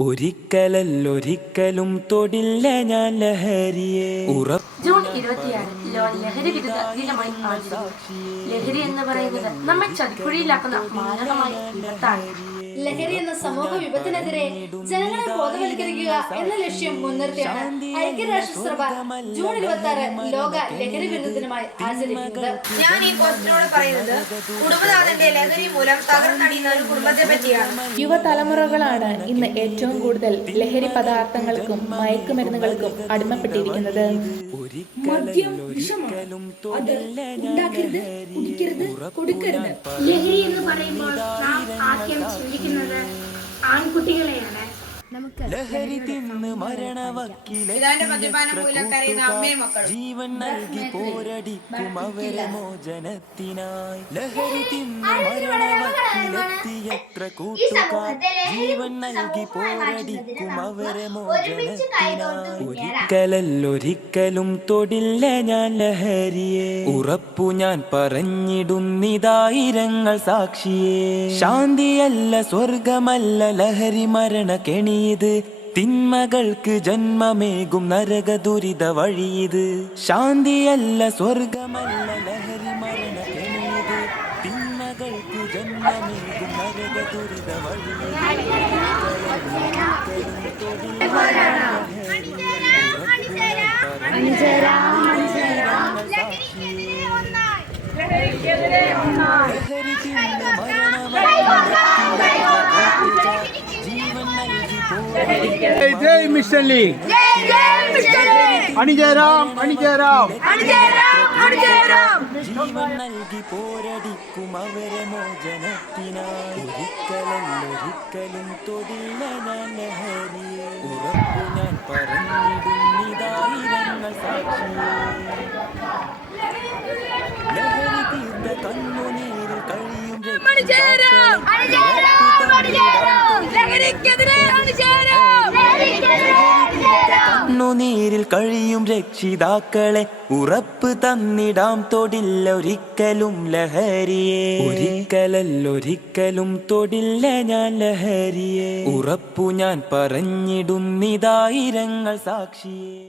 ഒരിക്കലല്ലൊരിക്കലും തൊടില്ല ഞാൻ ലഹരിയെ ജൂൺ 26 ലോക ലഹരി വിരുദ്ധ ദിനമായി ആചരിക്കുന്നു. ലഹരി എന്ന് പറയുന്നത് നമ്മെ ചതിക്കുഴിയിലാക്കുന്ന മാരകമായ വിപത്താണ്. ലഹരി എന്ന സമൂഹ വിപത്തിനെതിരെ ജനങ്ങളെ ബോധവൽക്കരിക്കുക എന്ന ലക്ഷ്യം മുൻനിർത്തിയാണ് ഐക്യരാഷ്ട്രസഭ ജൂൺ 26 ലോക ലഹരി വിരുദ്ധ ദിനമായി ആചരിക്കുന്നത്. ഞാൻ ഈ പോസ്റ്റിനോട് പറയുന്നത് കുടുംബനാഥന്റെ ലഹരി മൂലം തകർന്നടിയുന്ന ഒരു കുടുംബത്തെ പറ്റിയാണ്. യുവതലമുറകളാണ് ഇന്ന് ഏറ്റവും കൂടുതൽ ലഹരി പദാർത്ഥങ്ങൾക്കും മയക്കുമരുന്നുകൾക്കും അടിമപ്പെട്ടിരിക്കുന്നത്. മദ്യം വിഷമാണ്. അത് ഉണ്ടാക്കരുത്, കുടിക്കരുത്, കൊടുക്കരുത്. ലഹരി എന്ന് പറയുമ്പോൾ നാം ആദ്യം ചിന്തിക്കുന്നത് ആൺകുട്ടികളെയാണ്. ലഹരി തിന്ന് ജീവൻ നൽകി പോരടിക്കും അവരെ മോചനത്തിനായി. ലഹരി തിന്ന് മരണവക്കിലെത്തിയത്ര കൂട്ടുകാർ ജീവൻ നൽകി പോരടിക്കും അവരെ മോചനത്തിനായി. ഒരിക്കലല്ലൊരിക്കലും തൊടില്ല ഞാൻ ലഹരിയെ, ഉറപ്പു ഞാൻ പറഞ്ഞിടുന്നിതായിരങ്ങൾ സാക്ഷിയെ. ശാന്തിയല്ല സ്വർഗമല്ല ലഹരി മരണ കെണിയത്, തിന്മകൾക്ക് ജന്മമേകും നരക ദുരിത വഴിയത്. ശാന്തിയല്ല സ്വർഗമല്ല ലഹരി മരണ കെണിയത്, തിന്മകൾക്ക് ജന്മമേകും നരക ദുരിത വഴിയത്. ലഹരി തിന്ന് ജീവൻ നൽകി ജയ് മിഷൻ ലീഗ്, അണിചേരാം അണിചേരാം. ജീവൻ നൽകി പോരടിക്കും അവരെ മോചനത്തിനായി. ഒരിക്കലല്ലൊരിക്കലും തൊടില്ല ഞാൻ ലഹരിയെ, ഉറപ്പു ഞാൻ പറഞ്ഞിടുന്നിതായിരങ്ങൾ സാക്ഷിയെ. ലഹരി തീർത്ത കണ്ണുനീരിൽ കഴിയും കണ്ണുനീരിൽ കഴിയും രക്ഷിതാക്കളെ ഉറപ്പ് തന്നിടാം തൊടില്ല ഒരിക്കലും ലഹരിയെ. ഒരിക്കലല്ലൊരിക്കലും തൊടില്ല ഞാൻ ലഹരിയെ, ഉറപ്പു ഞാൻ പറഞ്ഞിടുന്നിതായിരങ്ങൾ സാക്ഷിയെ.